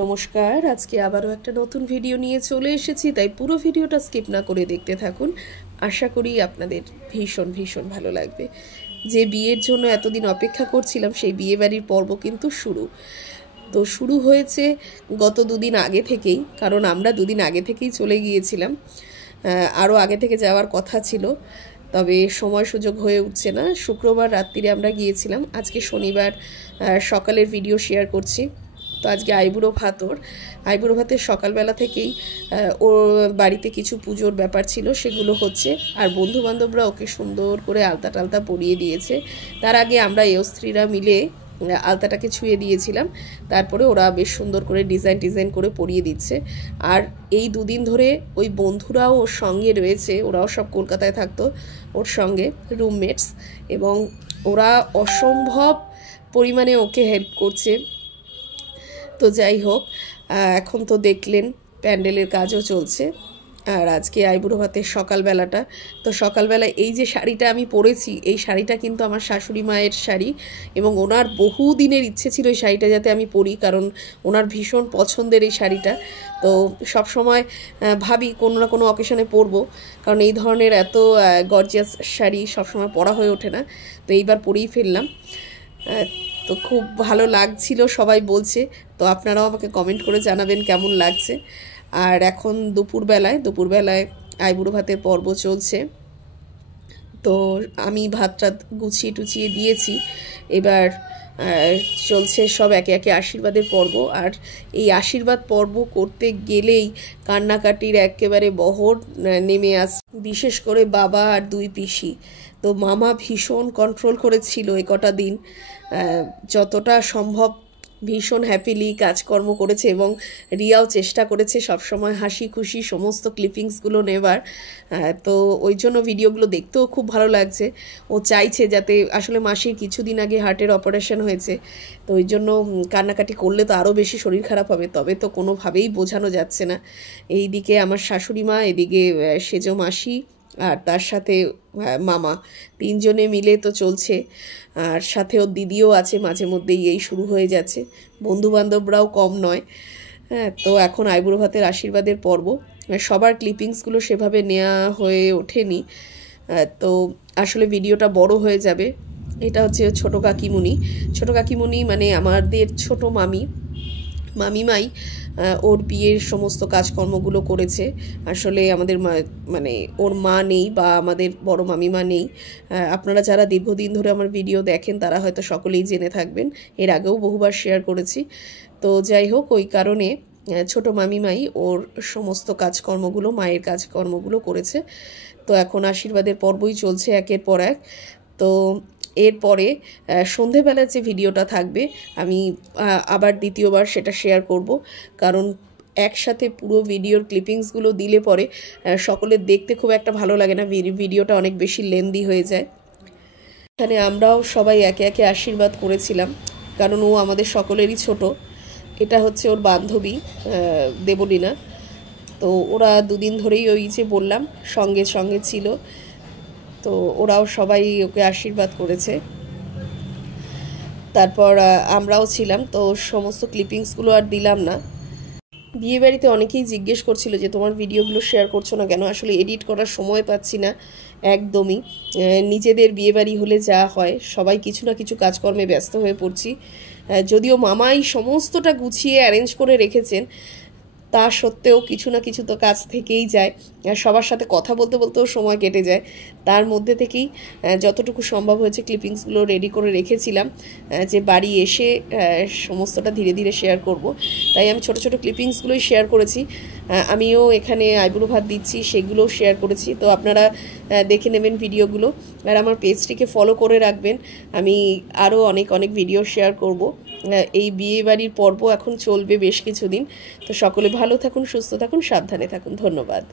নমস্কার, আজকে আবারও একটা নতুন ভিডিও নিয়ে চলে এসেছি, তাই পুরো ভিডিওটা স্কিপ না করে দেখতে থাকুন। আশা করি আপনাদের ভীষণ ভীষণ ভালো লাগবে। যে বিয়ের জন্য এতদিন অপেক্ষা করছিলাম সেই বিয়ে বাড়ির পর্ব কিন্তু শুরু হয়েছে গত দুদিন আগে থেকেই, কারণ আমরা দুদিন আগে থেকেই চলে গিয়েছিলাম। আরও আগে থেকে যাওয়ার কথা ছিল, তবে সময় সুযোগ হয়ে উঠছে না। শুক্রবার রাত্রিরে আমরা গিয়েছিলাম, আজকে শনিবার সকালের ভিডিও শেয়ার করছি। তো আজকে আইবুড়ো ভাতের সকালবেলা থেকেই ওর বাড়িতে কিছু পুজোর ব্যাপার ছিল, সেগুলো হচ্ছে। আর বন্ধুবান্ধবরা ওকে সুন্দর করে আলতা টালতা পরিয়ে দিয়েছে। তার আগে আমরা স্ত্রীরা মিলে আলতাটাকে ছুঁয়ে দিয়েছিলাম, তারপরে ওরা বেশ সুন্দর করে ডিজাইন করে পরিয়ে দিচ্ছে। আর এই দুদিন ধরে ওই বন্ধুরাও ওর সঙ্গে রয়েছে, ওরাও সব কলকাতায় থাকতো ওর সঙ্গে, রুমমেটস, এবং ওরা অসম্ভব পরিমাণে ওকে হেল্প করছে। তো যাই হোক, এখন তো দেখলেন প্যান্ডেলের কাজও চলছে। আর আজকে আইবুড়ো ভাতের সকালবেলাটা, তো সকালবেলা এই যে শাড়িটা আমি পরেছি, এই শাড়িটা কিন্তু আমার শাশুড়ি মায়ের শাড়ি, এবং ওনার বহু দিনের ইচ্ছে ছিল এই শাড়িটা যাতে আমি পরি, কারণ ওনার ভীষণ পছন্দের এই শাড়িটা। তো সব সময় ভাবি কোনো না কোনো অকেশনে পরবো, কারণ এই ধরনের এত গর্জিয়াস শাড়ি সবসময় পরা হয়ে ওঠে না। তো এইবার পরেই ফেললাম। তো খুব ভালো লাগছিল সবাই বলছে, তো আপনারাও আমাকে কমেন্ট করে জানাবেন কেমন লাগছে। আর এখন দুপুরবেলায় আইবুড়ো ভাতের পর্ব চলছে। তো আমি ভাতটা গুছিয়ে টুচিয়ে দিয়েছি, এবার চলছে সব একে একে আশীর্বাদের পর্ব। আর এই আশীর্বাদ পর্ব করতে গেলেই কান্নাকাটির একেবারে বহর নেমে বিশেষ করে বাবা আর দুই পিসি। তো মামা ভীষণ কন্ট্রোল করেছিল এ কটা দিন, যতটা সম্ভব ভীষণ হ্যাপিলি কাজকর্ম করেছে, এবং রিয়াও চেষ্টা করেছে সবসময় হাসি খুশি সমস্ত ক্লিপিংসগুলো নেবার। তো ওই জন্য ভিডিওগুলো দেখতেও খুব ভালো লাগছে। ও চাইছে যাতে, আসলে মাসির কিছুদিন আগে হার্টের অপারেশন হয়েছে, তো ওই জন্য কান্নাকাটি করলে তো আরও বেশি শরীর খারাপ হবে, তবে তো কোনোভাবেই বোঝানো যাচ্ছে না। এইদিকে আমার শাশুড়ি মা, এদিকে সেজো মাসি, আর তার সাথে মামা, তিনজনে মিলে তো চলছে। আর সাথে ওর দিদিও আছে মাঝে মধ্যেই, এই শুরু হয়ে যাচ্ছে। বন্ধুবান্ধবরাও কম নয়। হ্যাঁ, তো এখন আইবুড়ো ভাতের আশীর্বাদের পর্ব। সবার ক্লিপিংসগুলো সেভাবে নেওয়া হয়ে ওঠেনি, তো আসলে ভিডিওটা বড় হয়ে যাবে। এটা হচ্ছে ছোটো কাকিমুনি মানে আমাদের ছোট মামিমাই ওর বিয়ের সমস্ত কাজকর্মগুলো করেছে। আসলে আমাদের মানে ওর মা নেই, বা আমাদের বড় মামিমা নেই। আপনারা যারা দীর্ঘদিন ধরে আমার ভিডিও দেখেন তারা হয়তো সকলেই জেনে থাকবেন, এর আগেও বহুবার শেয়ার করেছি। তো যাই হোক, ওই কারণে ছোট মামিমাই ওর সমস্ত কাজকর্মগুলো, মায়ের কাজকর্মগুলো করেছে। তো এখন আশীর্বাদের পর্বই চলছে একের পর এক। তো এরপরে সন্ধেবেলার যে ভিডিওটা থাকবে, আমি আবার দ্বিতীয়বার সেটা শেয়ার করব, কারণ একসাথে পুরো ভিডিওর ক্লিপিংসগুলো দিলে পরে সকলের দেখতে খুব একটা ভালো লাগে না, ভিডিওটা অনেক বেশি লেন্দি হয়ে যায়। এখানে আমরাও সবাই একে একে আশীর্বাদ করেছিলাম, কারণ ও আমাদের সকলেরই ছোট। এটা হচ্ছে ওর বান্ধবী দেবলীনা। তো ওরা দুদিন ধরেই ওই যে বললাম সঙ্গে ছিল, তো ওরাও সবাই ওকে আশীর্বাদ করেছে। তারপর আমরাও ছিলাম, তো সমস্ত ক্লিপিংসগুলো আর দিলাম না। বিয়েবাড়িতে অনেকেই জিজ্ঞেস করছিল যে তোমার ভিডিওগুলো শেয়ার করছো না কেন। আসলে এডিট করার সময় পাচ্ছি না একদমই। নিজেদের বিয়েবাড়ি হলে যা হয়, সবাই কিছু না কিছু কাজকর্মে ব্যস্ত হয়ে পড়ছি। যদিও মামাই সমস্তটা গুছিয়ে অ্যারেঞ্জ করে রেখেছেন, তা সত্ত্বেও কিছু না কিছু তো কাজ থেকেই যায়। সবার সাথে কথা বলতেও সময় কেটে যায়। তার মধ্যে থেকেই যতটুকু সম্ভব হয়েছে ক্লিপিংসগুলো রেডি করে রেখেছিলাম, যে বাড়ি এসে সমস্তটা ধীরে ধীরে শেয়ার করব। তাই আমি ছোট ছোট ক্লিপিংসগুলোই শেয়ার করেছি। আমিও এখানে আইবুড়ো ভাত দিচ্ছি, সেগুলোও শেয়ার করেছি। তো আপনারা দেখে নেবেন ভিডিওগুলো, আর আমার পেজটিকে ফলো করে রাখবেন। আমি আরও অনেক ভিডিও শেয়ার করব। এই বিয়ে বাড়ির পর্ব এখন চলবে বেশ কিছুদিন। তো সকলে ভালো থাকুন, সুস্থ থাকুন, সাবধানে থাকুন। ধন্যবাদ।